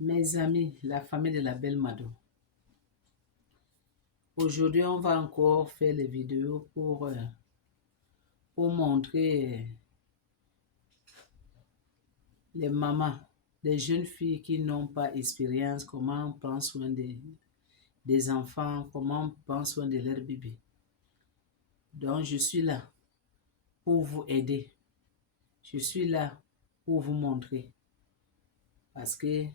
Mes amis, la famille de la belle Mado. Aujourd'hui, on va encore faire les vidéos pour montrer les mamans, les jeunes filles qui n'ont pas expérience, comment prendre soin des enfants, comment prendre soin de leur bébé. Donc, je suis là pour vous aider. Je suis là pour vous montrer. Parce que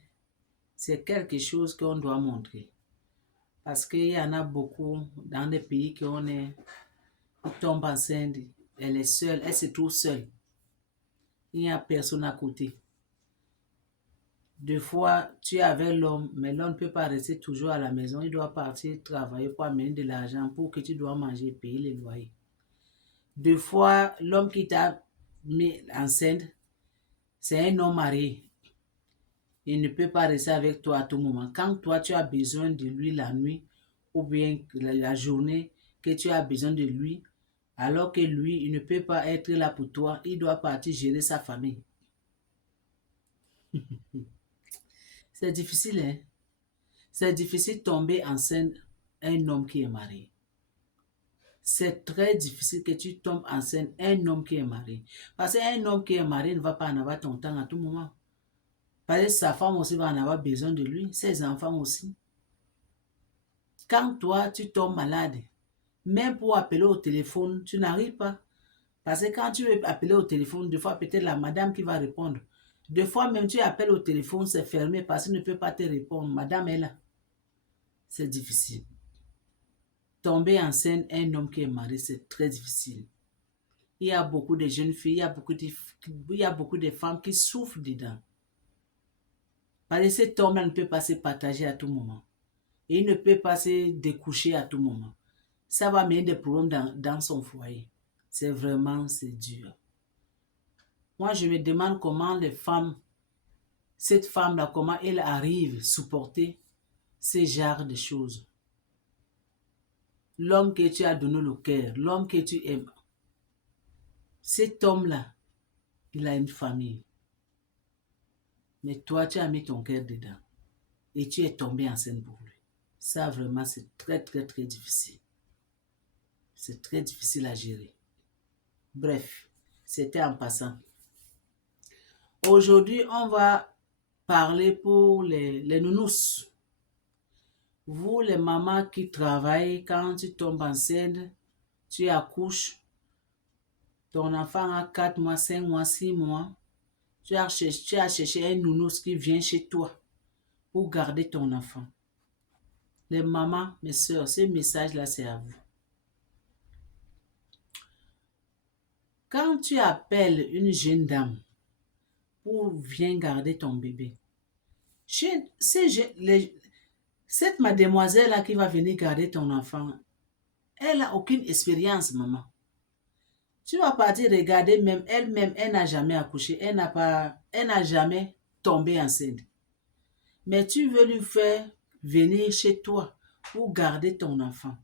c'est quelque chose qu'on doit montrer. Parce qu'il y en a beaucoup dans des pays qui tombent enceinte, elle est seule, elle se trouve seule. Il n'y a personne à côté. Des fois, tu es avec l'homme, mais l'homme ne peut pas rester toujours à la maison. Il doit partir travailler pour amener de l'argent pour que tu dois manger et payer les loyers. Des fois, l'homme qui t'a mis enceinte, c'est un homme marié. Il ne peut pas rester avec toi à tout moment. Quand toi, tu as besoin de lui la nuit ou bien la journée, que tu as besoin de lui, alors que lui, il ne peut pas être là pour toi, il doit partir gérer sa famille. C'est difficile, hein? C'est difficile de tomber enceinte un homme qui est marié. C'est très difficile que tu tombes enceinte un homme qui est marié. Parce qu'un homme qui est marié ne va pas en avoir ton temps à tout moment. Parce que sa femme aussi va en avoir besoin de lui, ses enfants aussi. Quand toi, tu tombes malade, même pour appeler au téléphone, tu n'arrives pas. Parce que quand tu veux appeler au téléphone, des fois, peut-être la madame qui va répondre. Des fois, même tu appelles au téléphone, c'est fermé parce qu'il ne peut pas te répondre. Madame est là. C'est difficile. Tomber enceinte un homme qui est marié, c'est très difficile. Il y a beaucoup de jeunes filles, il y a beaucoup de femmes qui souffrent dedans. Parce que cet homme-là ne peut pas se partager à tout moment. Et il ne peut pas se découcher à tout moment. Ça va mener des problèmes dans son foyer. C'est dur. Moi, je me demande comment les femmes, cette femme-là, comment elle arrive à supporter ce genre de choses. L'homme que tu as donné le cœur, l'homme que tu aimes, cet homme-là, il a une famille. Mais toi, tu as mis ton cœur dedans. Et tu es tombé enceinte pour lui. Ça, vraiment, c'est très, très, très difficile. C'est très difficile à gérer. Bref, c'était en passant. Aujourd'hui, on va parler pour les nounous. Vous, les mamans qui travaillent, quand tu tombes enceinte, tu accouches, ton enfant a 4 mois, 5 mois, 6 mois, tu as cherché un nounours qui vient chez toi pour garder ton enfant. Les mamans, mes soeurs, ce message-là, c'est à vous. Quand tu appelles une jeune dame pour venir garder ton bébé, cette mademoiselle-là qui va venir garder ton enfant, elle n'a aucune expérience, maman. Tu vas partir regarder, même elle-même, elle n'a jamais accouché, elle n'a jamais tombé enceinte. Mais tu veux lui faire venir chez toi pour garder ton enfant.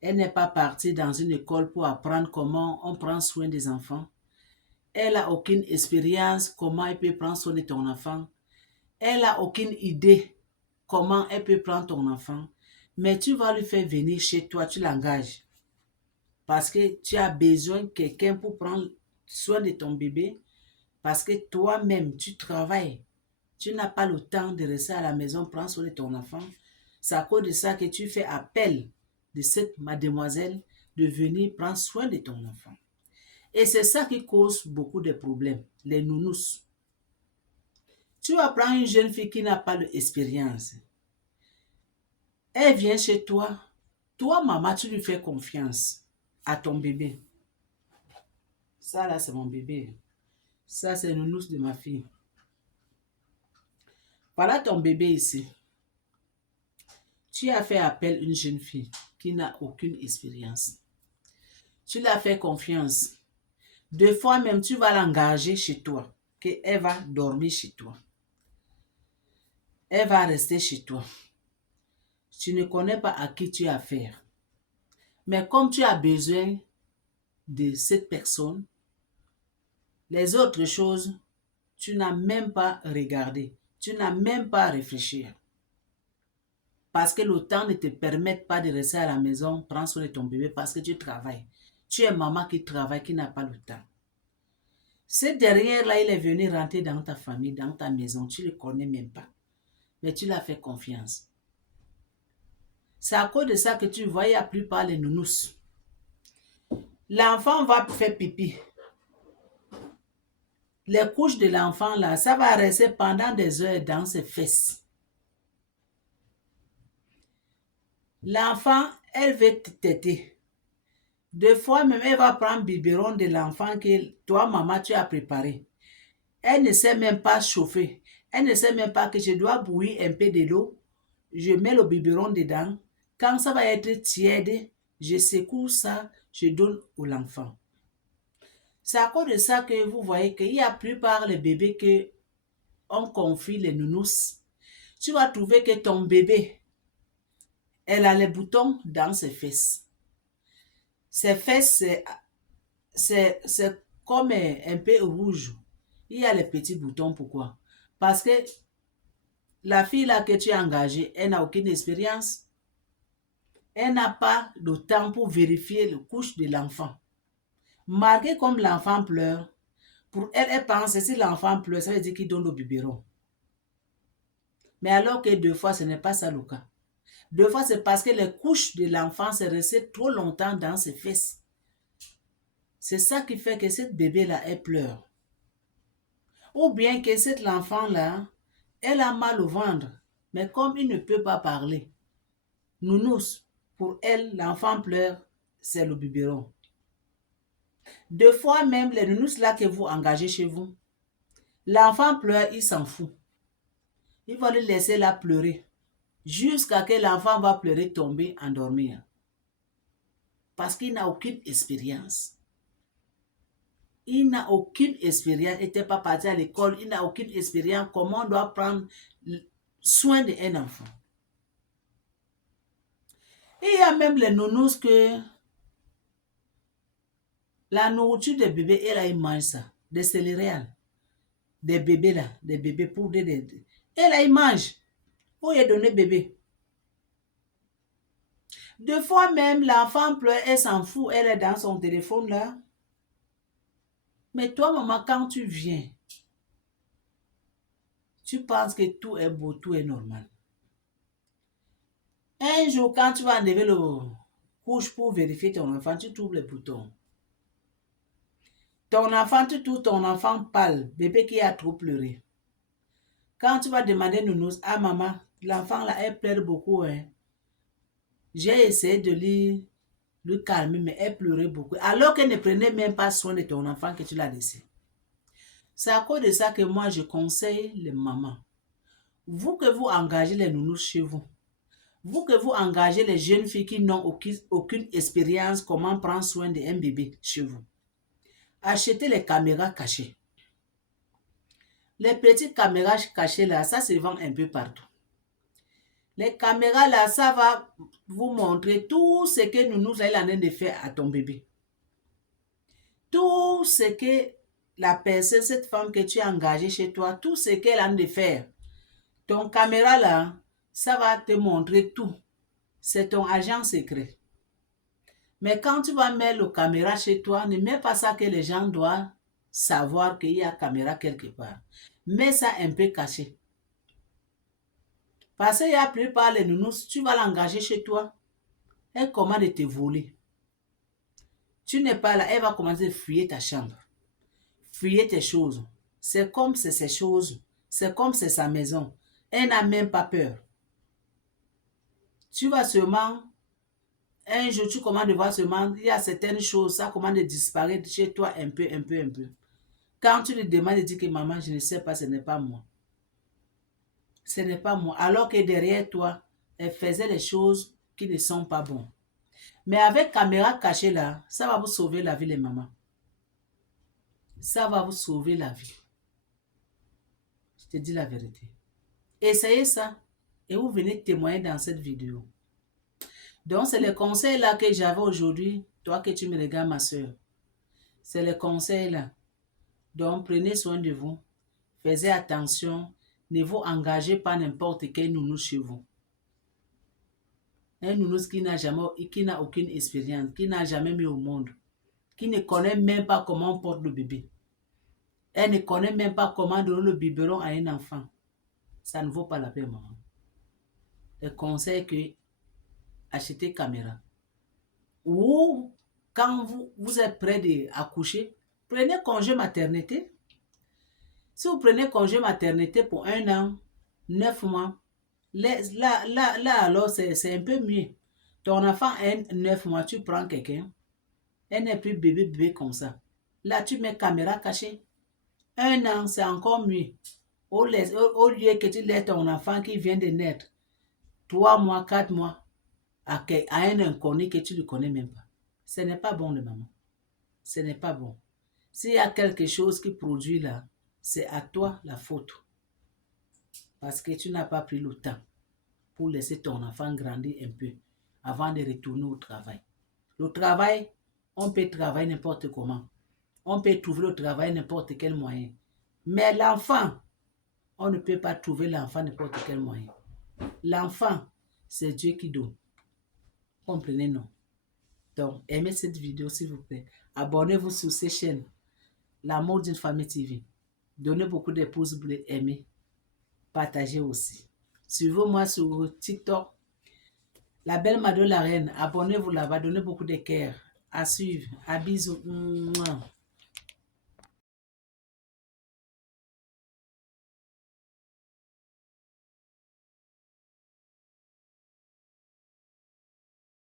Elle n'est pas partie dans une école pour apprendre comment on prend soin des enfants. Elle n'a aucune expérience comment elle peut prendre soin de ton enfant. Elle n'a aucune idée comment elle peut prendre ton enfant. Mais tu vas lui faire venir chez toi, tu l'engages. Parce que tu as besoin de quelqu'un pour prendre soin de ton bébé. Parce que toi-même, tu travailles. Tu n'as pas le temps de rester à la maison prendre soin de ton enfant. C'est à cause de ça que tu fais appel de cette mademoiselle de venir prendre soin de ton enfant. Et c'est ça qui cause beaucoup de problèmes, les nounous. Tu vas prendre une jeune fille qui n'a pas d'expérience. Elle vient chez toi. Toi, maman, tu lui fais confiance à ton bébé. Ça, là, c'est mon bébé. Ça, c'est le nounous de ma fille. Voilà ton bébé ici. Tu as fait appel à une jeune fille qui n'a aucune expérience. Tu l'as fait confiance. Deux fois même, tu vas l'engager chez toi. Qu'elle va dormir chez toi. Elle va rester chez toi. Tu ne connais pas à qui tu as affaire. Mais comme tu as besoin de cette personne, les autres choses, tu n'as même pas regardé. Tu n'as même pas à réfléchir. Parce que le temps ne te permet pas de rester à la maison, prendre soin de ton bébé parce que tu travailles. Tu es maman qui travaille, qui n'a pas le temps. Ce dernier-là, il est venu rentrer dans ta famille, dans ta maison. Tu ne le connais même pas. Mais tu l'as fait confiance. C'est à cause de ça que tu vois, il n'y a plus pas les nounous. L'enfant va faire pipi. Les couches de l'enfant, là, ça va rester pendant des heures dans ses fesses. L'enfant, elle veut te téter. Deux fois même, elle va prendre le biberon de l'enfant que toi, maman, tu as préparé. Elle ne sait même pas chauffer. Elle ne sait même pas que je dois bouillir un peu de l'eau. Je mets le biberon dedans. Quand ça va être tiède, je secoue ça, je donne à l'enfant. C'est à cause de ça que vous voyez qu'il y a plupart les bébés que on confie les nounous. Tu vas trouver que ton bébé, elle a les boutons dans ses fesses. Ses fesses, c'est comme un peu rouge. Il y a les petits boutons. Pourquoi? Parce que la fille là que tu as engagée, elle n'a aucune expérience. Elle n'a pas le temps pour vérifier le couche de l'enfant. Marqué comme l'enfant pleure, pour elle, elle pense que si l'enfant pleure, ça veut dire qu'il donne le biberon. Mais alors que deux fois, ce n'est pas ça le cas. Deux fois, c'est parce que les couches de l'enfant sont restées trop longtemps dans ses fesses. C'est ça qui fait que cette bébé-là, elle pleure. Ou bien que cet enfant-là, elle a mal au ventre. Mais comme il ne peut pas parler, nounous, pour elle, l'enfant pleure, c'est le biberon. Deux fois même, les nounous là que vous engagez chez vous, l'enfant pleure, il s'en fout. Il va le laisser là pleurer. Jusqu'à ce que l'enfant va pleurer, tomber, endormir. Parce qu'il n'a aucune expérience. Il n'a aucune expérience. Il n'était pas parti à l'école. Il n'a aucune expérience. Comment on doit prendre soin d'un enfant. Et il y a même les nounous que la nourriture des bébés, elle, ils mangent ça. Des céréales. Des bébés là. Des bébés pour des. Et là, ils mangent. Où est donné bébé. Deux fois même, l'enfant pleure, elle s'en fout. Elle est dans son téléphone là. Mais toi, maman, quand tu viens, tu penses que tout est beau, tout est normal. Un jour, quand tu vas enlever le couche pour vérifier ton enfant, tu trouves les boutons. Ton enfant, tu trouves ton enfant pâle, bébé qui a trop pleuré. Quand tu vas demander nounou, ah maman, l'enfant là, elle pleure beaucoup. Hein. J'ai essayé de lui calmer, mais elle pleurait beaucoup. Alors qu'elle ne prenait même pas soin de ton enfant que tu l'as laissé. C'est à cause de ça que moi, je conseille les mamans. Vous que vous engagez les nounous chez vous, vous que vous engagez les jeunes filles qui n'ont aucune expérience comment prendre soin d'un bébé chez vous, achetez les caméras cachées. Les petites caméras cachées là, ça se vend un peu partout. Les caméras là, ça va vous montrer tout ce que nous allons en train de faire à ton bébé. Tout ce que la personne, cette femme que tu as engagée chez toi, tout ce qu'elle a de faire. Ton caméra là, ça va te montrer tout. C'est ton agent secret. Mais quand tu vas mettre la caméra chez toi, ne mets pas ça que les gens doivent savoir qu'il y a caméra quelque part. Mets ça un peu caché. Parce qu'il y a plus par les nounous, tu vas l'engager chez toi. Elle commence de te voler. Tu n'es pas là, elle va commencer à fouiller ta chambre. Fouiller tes choses. C'est comme c'est ses choses. C'est comme c'est sa maison. Elle n'a même pas peur. Tu vas seulement, un jour, tu commences de voir seulement, il y a certaines choses, ça commence de disparaître chez toi un peu. Quand tu lui demandes, il dit que maman, je ne sais pas, ce n'est pas moi. Ce n'est pas moi. Alors que derrière toi, elle faisait les choses qui ne sont pas bonnes. Mais avec caméra cachée là, ça va vous sauver la vie, les mamans. Ça va vous sauver la vie. Je te dis la vérité. Essayez ça et vous venez témoigner dans cette vidéo. Donc, c'est le conseil là que j'avais aujourd'hui. Toi que tu me regardes, ma soeur. C'est le conseil là. Donc, prenez soin de vous. Faites attention. ne vous engagez pas n'importe quel nounours chez vous. Un nounours qui n'a aucune expérience, qui n'a jamais mis au monde, qui ne connaît même pas comment on porte le bébé. Elle ne connaît même pas comment donner le biberon à un enfant. Ça ne vaut pas la peine, maman. Le conseil que achetez caméra. Ou quand vous êtes prêt d'accoucher, prenez congé maternité. Si vous prenez congé maternité pour 1 an, 9 mois, là alors c'est un peu mieux. Ton enfant a 9 mois, tu prends quelqu'un, elle n'est plus bébé comme ça. Là, tu mets caméra cachée. 1 an, c'est encore mieux. Au lieu que tu laisses ton enfant qui vient de naître 3 mois, 4 mois à un inconnu que tu ne connais même pas. Ce n'est pas bon de maman. Ce n'est pas bon. S'il y a quelque chose qui produit là, c'est à toi la faute. Parce que tu n'as pas pris le temps pour laisser ton enfant grandir un peu avant de retourner au travail. Le travail, on peut travailler n'importe comment. On peut trouver le travail n'importe quel moyen. Mais l'enfant, on ne peut pas trouver l'enfant n'importe quel moyen. L'enfant, c'est Dieu qui donne. Comprenez, non? Donc, aimez cette vidéo s'il vous plaît. Abonnez-vous sur cette chaîne, L'amour d'une famille TV. Donnez beaucoup de pouces bleus, aimez. Partagez aussi. Suivez-moi sur TikTok, La Belle Mado la Reine. Abonnez-vous là-bas, donnez beaucoup de cœur. À suivre. À bisous. Mouah.